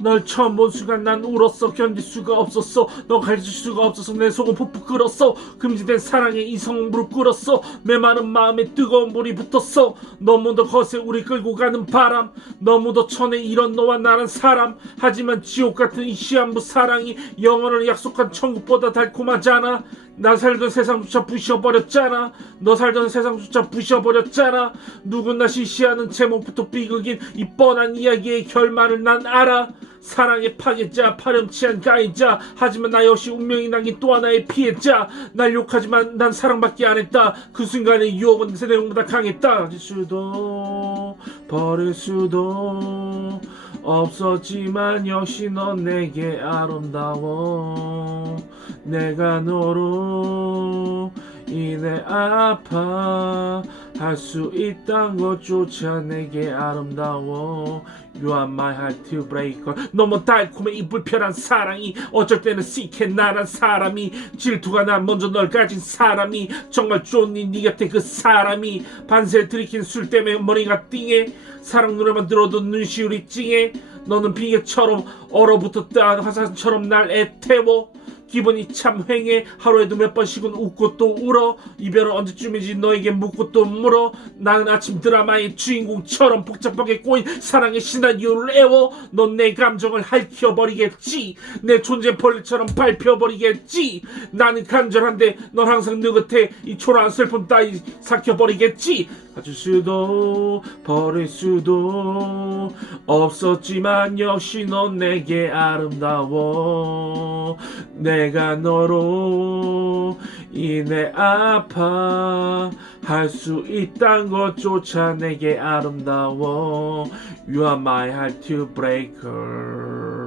널 처음 본 순간 난 울었어. 견딜 수가 없었어. 너 가르칠 수가 없어서 내 속은 푹푹 끓었어. 금지된 사랑에 이성은 무릎 꿇었어. 메마른 마음에 뜨거운 불이 붙었어. 너무도 거세 우리 끌고 가는 바람. 너무도 천에 이런 너와 나란 사람. 하지만 지옥 같은 이 시한부 사랑이 영원을 약속한 천국보다 달콤하잖아. 나 살던 세상조차 부셔버렸잖아. 너 살던 세상조차 부셔버렸잖아. 누구나 시시하는 제목부터 비극인 이 뻔한 이야기의 결말을 난 알아 사랑의 파괴자 파렴치한 가해자. 하지만 나 역시 운명이 남긴 또 하나의 피해자. 날 욕하지만 난 사랑밖에 안 했다. 그 순간의 유혹은 새 내용보다 강했다. 가질 수도 버릴 수도 없었지만 역시 넌 내게 아름다워. 내가 너로 인해 아파 할 수 있단 것조차 내게 아름다워. You are my heart breaker 너무 달콤해 이 불편한 사랑이. 어쩔 때는 시해 나란 사람이. 질투가 난 먼저 널 가진 사람이. 정말 좋니 네 곁에 그 사람이. 반세 들이킨 술 때문에 머리가 띵해. 사랑 노래만 들어도 눈시울이 찡해. 너는 비계처럼 얼어붙었다 화산처럼 날 애태워 기분이 참 횡해. 하루에도 몇 번씩은 웃고 또 울어. 이별은 언제쯤이지 너에게 묻고 또 물어. 나는 아침 드라마의 주인공처럼 복잡하게 꼬인 사랑의 시나리오를 애워. 넌 내 감정을 핥혀버리겠지. 내 존재 벌레처럼 밟혀버리겠지. 나는 간절한데 넌 항상 느긋해. 이 초라한 슬픔 따위 삭혀버리겠지. 가질 수도 버릴 수도 없었지만 역시 넌 내게 아름다워. 내가 너로 인해 아파 할 수 있단 것조차 내게 아름다워 You are my heart breaker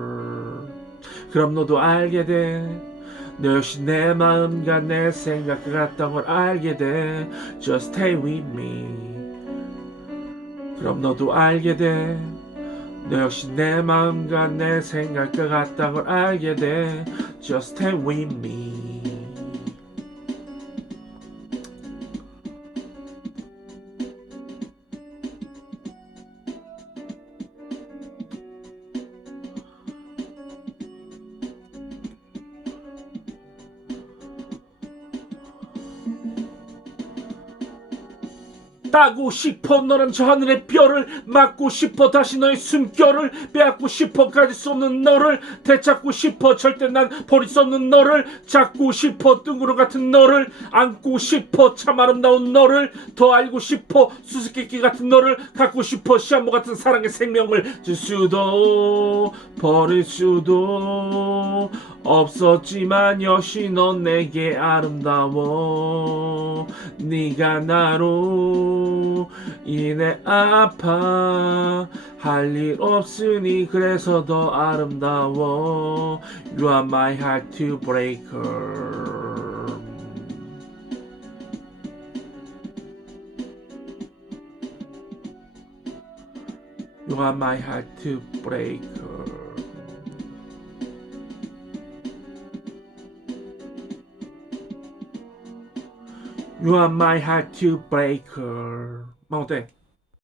그럼 너도 알게 돼. 너 역시 내 마음과 내 생각 같던 걸 알게 돼. Just stay with me. 그럼 너도 알게 돼. 너 역시 내 마음과 내 생각과 걸 알게 돼. Just stay with me. 따고 싶어 너는 저 하늘의 별을 맞고 싶어 다시 너의 숨결을 빼앗고 싶어 가질 수 없는 너를 되찾고 싶어 절대 난 버릴 수 없는 너를 잡고 싶어 뜬구름 같은 너를 안고 싶어 참 아름다운 너를 더 알고 싶어 수수께끼 같은 너를 갖고 싶어 시한부 같은 사랑의 생명을 줄 수도 버릴 수도 없었지만 역시 넌 내게 아름다워. 네가 나로 인해 아파 할 일 없으니 그래서 더 아름다워 You are my heart breaker You are my heart You are my heart breaker. 뭐 어때?